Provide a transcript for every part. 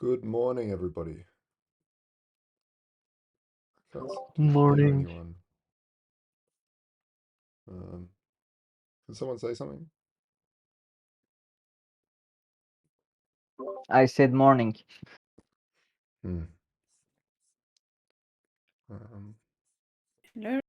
Good morning, everybody. I can't seem to hear Morning. anyone. Can someone say something? I said morning. Hmm. Um, Hello.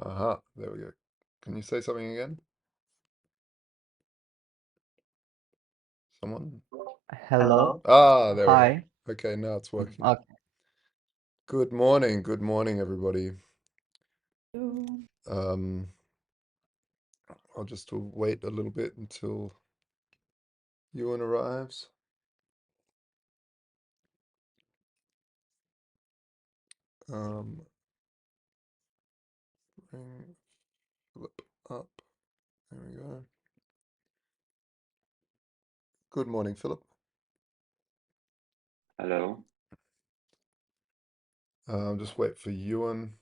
Aha, there we go. Can you say something again? Someone? Hello. Ah, there we go. Hi. Okay, now it's working. Okay. Good morning, everybody. Hello. Um, I'll just wait a little bit until Ewan arrives. Bring Philip up. There we go. Good morning, Philip. Hello. Just wait for Ewan.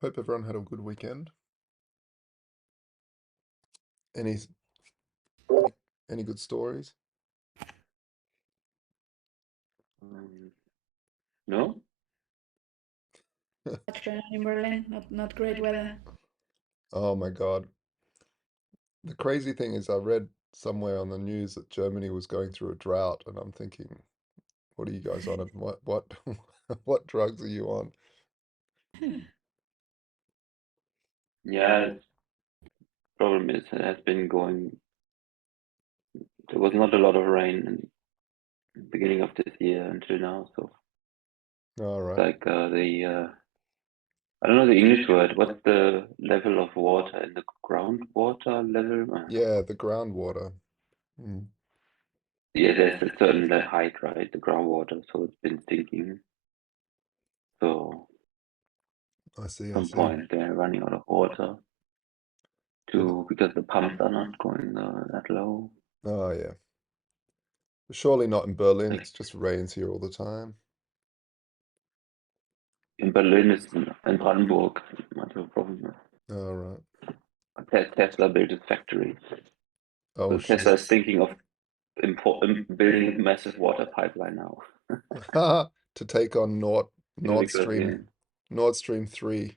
Hope everyone had a good weekend. Any any good stories? No? Much going on in Berlin. Not great weather. Oh my God. The crazy thing is I read somewhere on the news that Germany was going through a drought, and I'm thinking, what are you guys on? What what drugs are you on? Yeah, problem is it has been going. There was not a lot of rain in the beginning of this year until now, so All it's right. like I don't know the English word. What's the level of water in the groundwater level? Yeah, the groundwater. Mm, Yeah, there's a certain height, right? The groundwater, so it's been sinking. So I see, at I some see. point they're running out of water And because the pumps are not going that low. oh yeah. Surely not in Berlin. Like It's just rains here all the time. in Berlin, it's in Brandenburg, much of a problem. All right. Tesla built its factory. Oh So Tesla shit. is thinking of building a massive water pipeline now. To take on Nord Because Stream Nord Stream 3.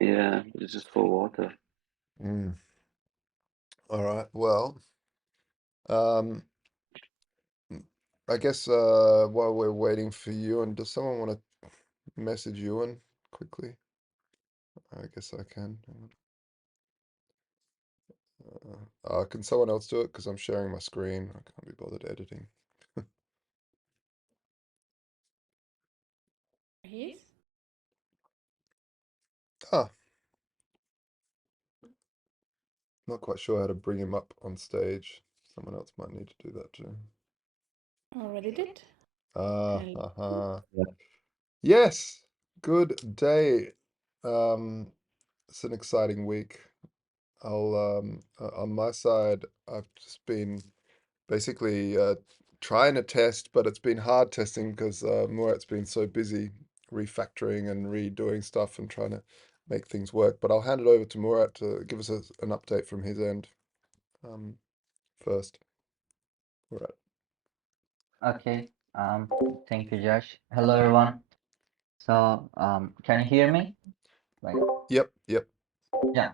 yeah, it's just for water. Mm. All right. Well, um, I guess while we're waiting for Ewan, does someone want to message Ewan quickly? I guess I can. Can someone else do it? Because I'm sharing my screen. I can't be bothered editing. He is. Ah, not quite sure how to bring him up on stage. Someone else might need to do that too. Already did. Ah, Hello. haha. Yes, good day. It's an exciting week. On my side, I've just been basically trying to test, but it's been hard testing because Murat's been so busy refactoring and redoing stuff and trying to make things work. But I'll hand it over to Murat to give us an update from his end um, first. Murat. Okay. Thank you, Josh. Hello, everyone. So, can you hear me? Like, Yep, yep. yeah.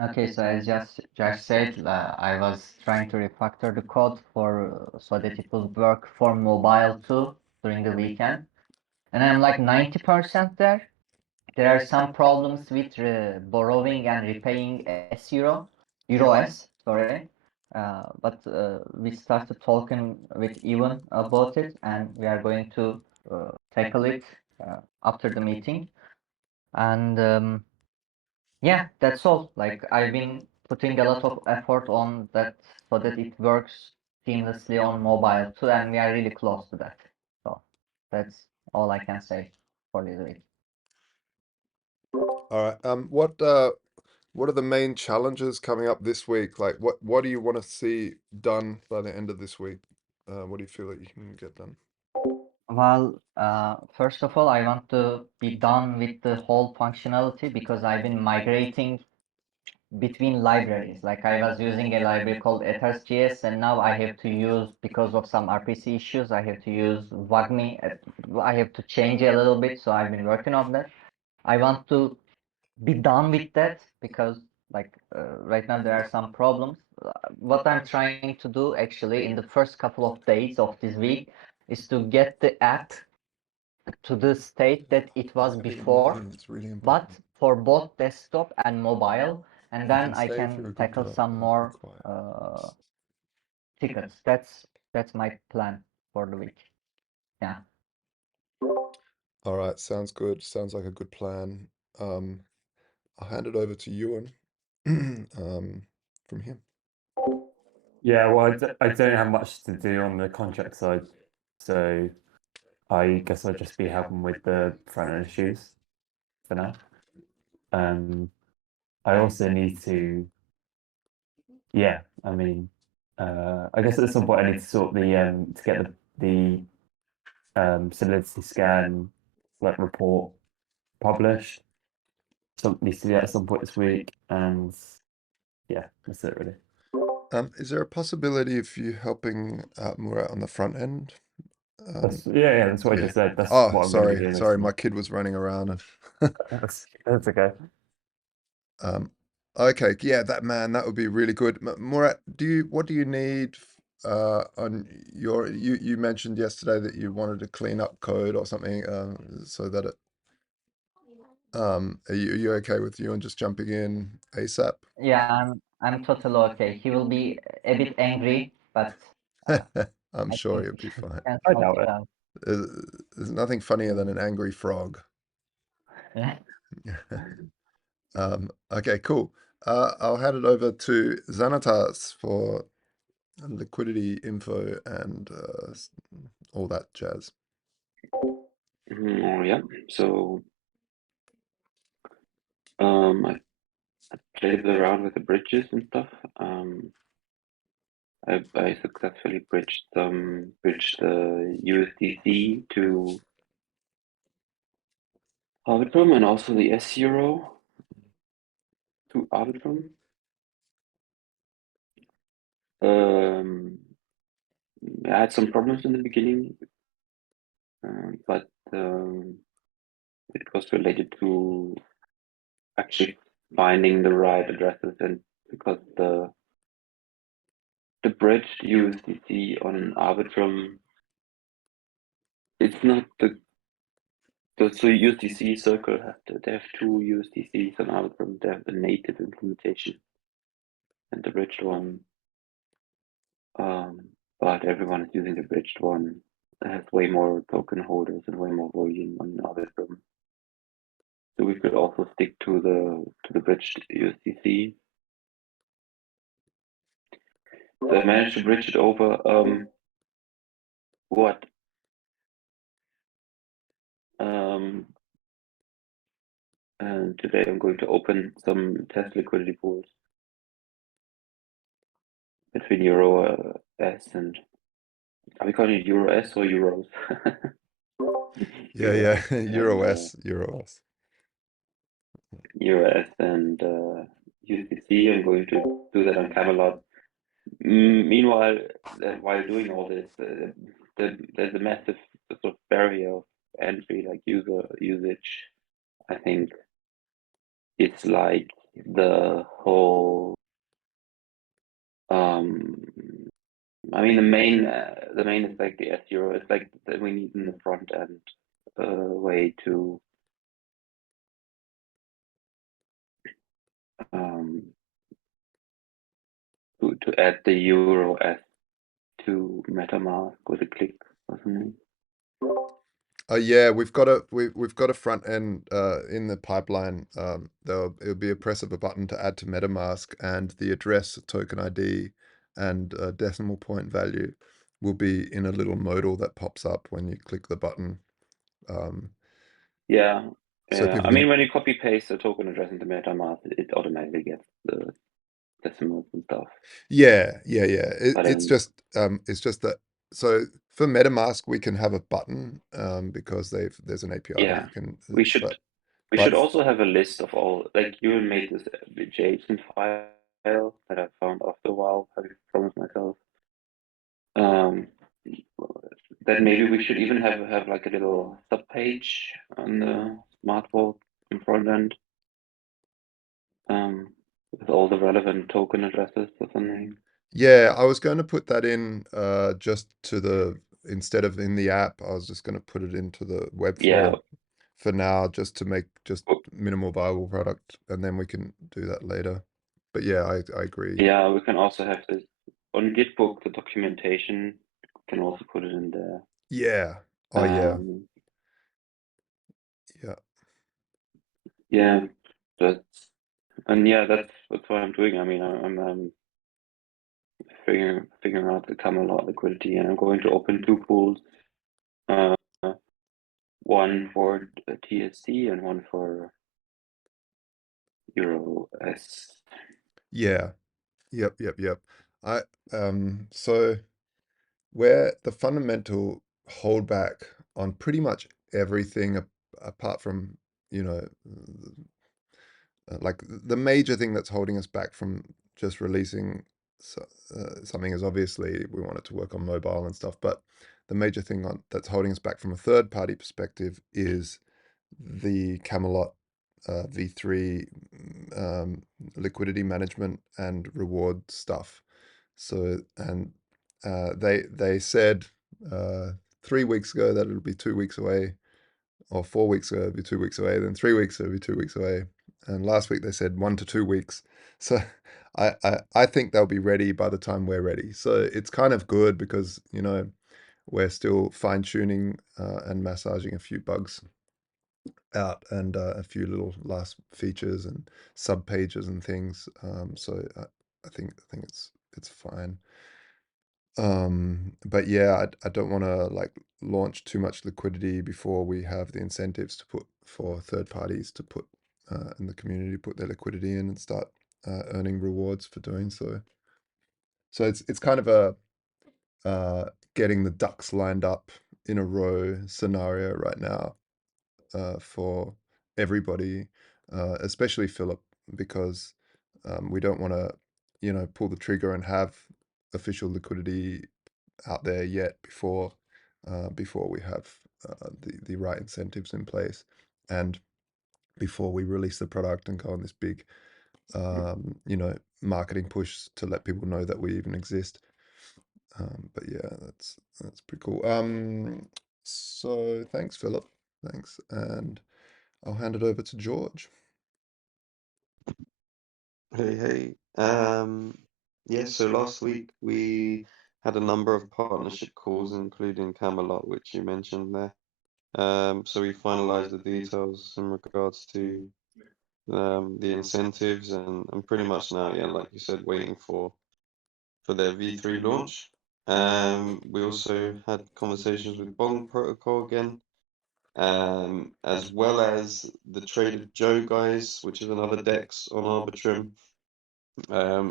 Okay. So as just Josh said, I was trying to refactor the code for so that it will work for mobile too during the weekend, and I'm like 90% there. There are some problems with borrowing and repaying S Euro S, sorry. But we started talking with Evan about it, and we are going to tackle it after the meeting. And yeah, that's all. Like I've been putting a lot of effort on that so that it works seamlessly on mobile too, and we are really close to that. So that's all I can say for this week. All right. What are the main challenges coming up this week? Like, what do you want to see done by the end of this week? What do you feel that you can get done? Well, first of all, I want to be done with the whole functionality because I've been migrating between libraries. Like I was using a library called Ethers.js, and now I have to use, because of some RPC issues, I have to use WAGMI. I have to change a little bit, so I've been working on that. I want to be done with that because, like, right now there are some problems. What I'm trying to do actually in the first couple of days of this week is to get the app to the state that it was before, It's really but important. for both desktop and mobile, and You then can I stay if can you're a good tackle some be more quiet. tickets. That's my plan for the week. Yeah. All right, sounds good. Sounds like a good plan. Um, I'll hand it over to Ewan from here. Yeah, well, I don't have much to do on the contract side, so I guess I'll just be helping with the front end issues for now. I also need to, yeah, I mean, I guess at some point I need to sort the to get the Solidity scan like report published. So needs to do that at some point this week, and yeah, that's it really. Is there a possibility of you helping Murat on the front end? Yeah, that's what I yeah. just said. That's Oh, what I'm going to be doing. sorry, my kid was running around and That's okay. okay, yeah, that would be really good. Murat, what do you need on you mentioned yesterday that you wanted to clean up code or something so that it are you okay with you and just jumping in ASAP? Yeah, I'm totally okay. He will be a bit angry, but uh, I'm I sure think you'll be fine. can I sort doubt it it. out. There's nothing funnier than an angry frog. Yeah. Okay, cool. I'll hand it over to Xanatas for liquidity info and all that jazz. Oh yeah. So I played around with the bridges and stuff. I successfully bridged the USDC to Arbitrum and also the S euro to Arbitrum. I had some problems in the beginning, but it was related to actually finding the right addresses, and because the bridged USDC on Arbitrum, it's not so USDC Circle they have two USDCs on Arbitrum. They have the native implementation and the bridged one. But everyone is using the bridged one. It has way more token holders and way more volume on Arbitrum. So we could also stick to the bridged USDC. So I managed to bridge it over what and today I'm going to open some test liquidity pools between Euro S and are we calling it Euro S or Euros? Yeah, Euro yeah, S and Euro S, Euro S. Euro S and USDC. I'm going to do that on Camelot. Meanwhile, while doing all this, there's a massive sort of barrier of entry, like user usage. I think it's like the whole. I mean, the main is like the S euro. It's like that we need in the front end way um, to add the euro S to MetaMask with a click or something. Yeah, we've got a front end in the pipeline. It'll be a press of a button to add to MetaMask, and the address, token ID, and decimal point value will be in a little modal that pops up when you click the button. Yeah, So yeah. people I can. mean, when you copy paste the token address into MetaMask, it automatically gets the decimals and stuff. Yeah. But It's just that So for MetaMask, we can have a button because there's an API that Yeah, you can. we should we should But also have a list of all, like you made this JSON file that I found after a while, having promised myself. That maybe we should even have like a little sub page on the smart vault in front end, with all the relevant token addresses or something. yeah, I was going to put that in just to the instead of in the app, I was just going to put it into the Yeah, Webflow for now, just to make just o- minimal viable product, and then we can do that later. But yeah, I agree. yeah, we can also have this on Gitbook, the documentation, we can also put it in there. Yeah. Oh yeah. Um, Yeah. yeah, that's and yeah, that's what I'm doing. I mean, I'm figuring out the Camelot liquidity, and I'm going to open two pools, uh, one for TSC and one for Euro S. Yeah. Yep. I so where the fundamental holdback on pretty much everything apart from, you know, like the major thing that's holding us back from just releasing so, something is obviously we want it to work on mobile and stuff, but the major thing that's holding us back from a third party perspective is the Camelot V3 liquidity management and reward stuff. So, and they said 3 weeks ago that it'll be 2 weeks away, or 4 weeks ago it'll be 2 weeks away, then 3 weeks it'll be 2 weeks away, and last week they said 1 to 2 weeks. So I think they'll be ready by the time we're ready. So it's kind of good because we're still fine tuning and massaging a few bugs out and a few little last features and sub pages and things. So I think it's fine. But yeah, I don't want to like launch too much liquidity before we have the incentives to put for third parties to put in the community put their liquidity in and start earning rewards for doing so. So it's kind of a getting the ducks lined up in a row scenario right now for everybody, especially Philip, because we don't want to, pull the trigger and have official liquidity out there yet before we have the right incentives in place and before we release the product and go on this big, marketing push to let people know that we even exist. But yeah, that's pretty cool. So thanks, Philip. Thanks, and I'll hand it over to George. Hey. Yeah, so last week we had a number of partnership calls, including Camelot, which you mentioned there. So we finalized the details in regards to the incentives and pretty much now, yeah, like you said, waiting for their V3 launch. We also had conversations with Bong Protocol again, as well as the Trader Joe guys, which is another DEX on Arbitrum.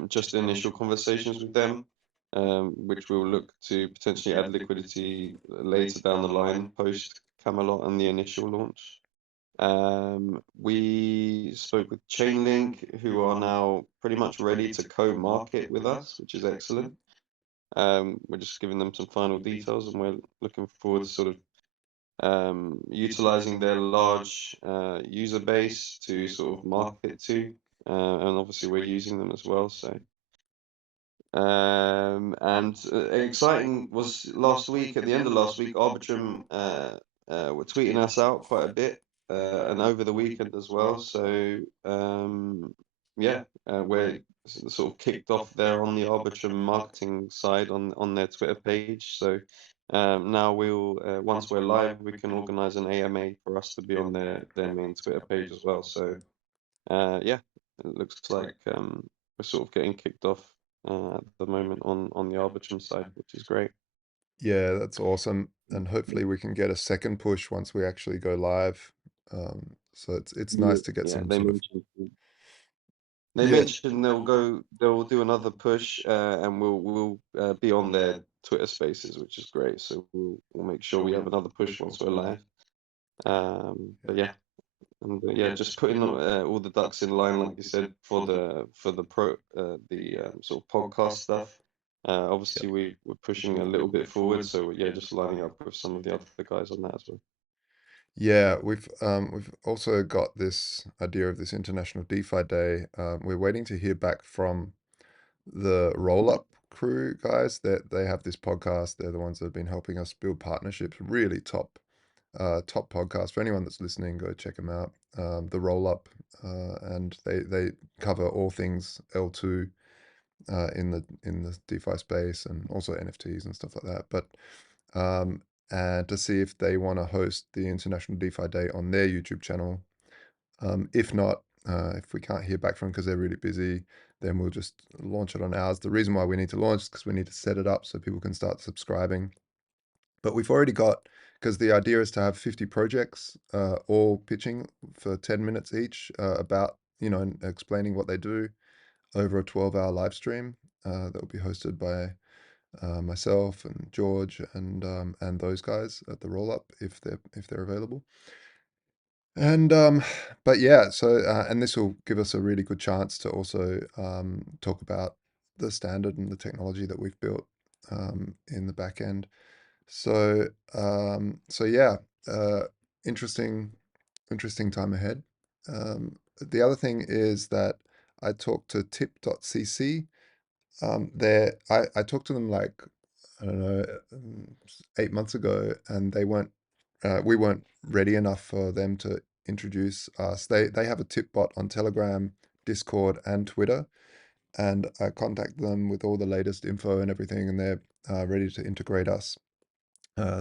Just initial conversations with them, which will look to potentially add liquidity later down the line post Camelot and the initial launch. We spoke with Chainlink, who are now pretty much ready to co-market with us, which is excellent. We're just giving them some final details, and we're looking forward to sort of utilizing their large user base to sort of market to, and obviously we're using them as well. So, and exciting was last week. At the end of last week, Arbitrum were tweeting us out quite a bit, and over the weekend as well. So, yeah, we're sort of kicked off there on the Arbitrum marketing side on their Twitter page. So. Now we'll once we're live, we can organize an AMA for us to be on their main Twitter page as well. So yeah, it looks like we're sort of getting kicked off at the moment on the Arbitrum side, which is great. Yeah, that's awesome, and hopefully we can get a second push once we actually go live. So it's nice to get Yeah, some they sort of mentioned they'll do another push, and we'll be on their Twitter Spaces, which is great. So we'll make sure we have another push once we're live. But yeah, and yeah, just putting all the ducks in line, like you said, for the sort of podcast stuff. Obviously, we're pushing a little bit forward, so yeah, just lining up with some of the other guys on that as well. Yeah, we've also got this idea of this International DeFi Day. We're waiting to hear back from the Roll Up crew guys. That they have this podcast. They're the ones that have been helping us build partnerships. Really top podcast. For anyone that's listening, go check them out. The Roll Up, and they cover all things L2 in the DeFi space, and also NFTs and stuff like that. But and to see if they want to host the International DeFi Day on their YouTube channel. If not, if we can't hear back from them because they're really busy, then we'll just launch it on ours. The reason why we need to launch is because we need to set it up so people can start subscribing. But we've already got, because the idea is to have 50 projects all pitching for 10 minutes each about, and explaining what they do over a 12-hour live stream that will be hosted by myself and George and those guys at the Roll Up if they're available. And but yeah, so and this will give us a really good chance to also talk about the standard and the technology that we've built in the back end. So yeah, uh, interesting interesting time ahead. The other thing is that I talked to tip.cc. I talked to them like, I don't know, 8 months ago, and we weren't ready enough for them to introduce us. They have a tip bot on Telegram, Discord, and Twitter, and I contacted them with all the latest info and everything, and they're ready to integrate us,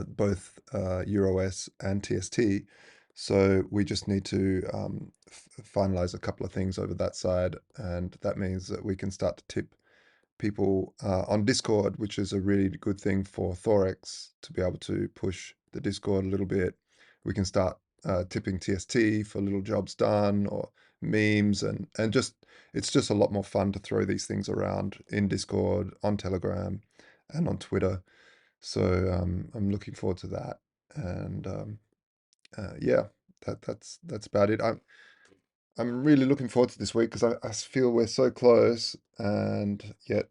both EuroS and TST. So we just need to finalize a couple of things over that side, and that means that we can start to tip people on Discord, which is a really good thing for Thorex to be able to push the Discord a little bit. We can start tipping TST for little jobs done or memes, and just it's just a lot more fun to throw these things around in Discord, on Telegram, and on Twitter. So I'm looking forward to that, and yeah, that's about it. I'm really looking forward to this week because I feel we're so close and yet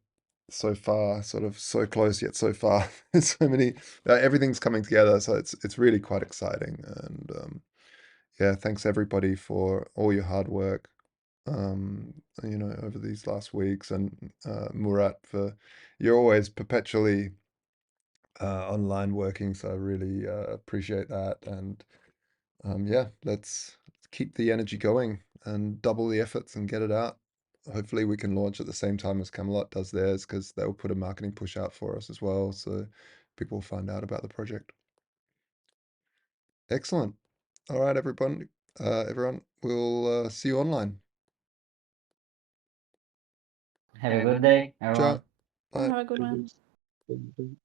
so far, sort of so close yet so far. There's so many, everything's coming together, so it's really quite exciting. And yeah, thanks everybody for all your hard work, over these last weeks, and Murat for you're always perpetually online working, so I really appreciate that. And yeah, let's keep the energy going and double the efforts and get it out. Hopefully, we can launch at the same time as Camelot does theirs because they'll put a marketing push out for us as well, so people will find out about the project. Excellent. All right, everyone. Everyone, we'll see you online. Have a good day, everyone. Ciao. Bye. Have a good one. Thank you.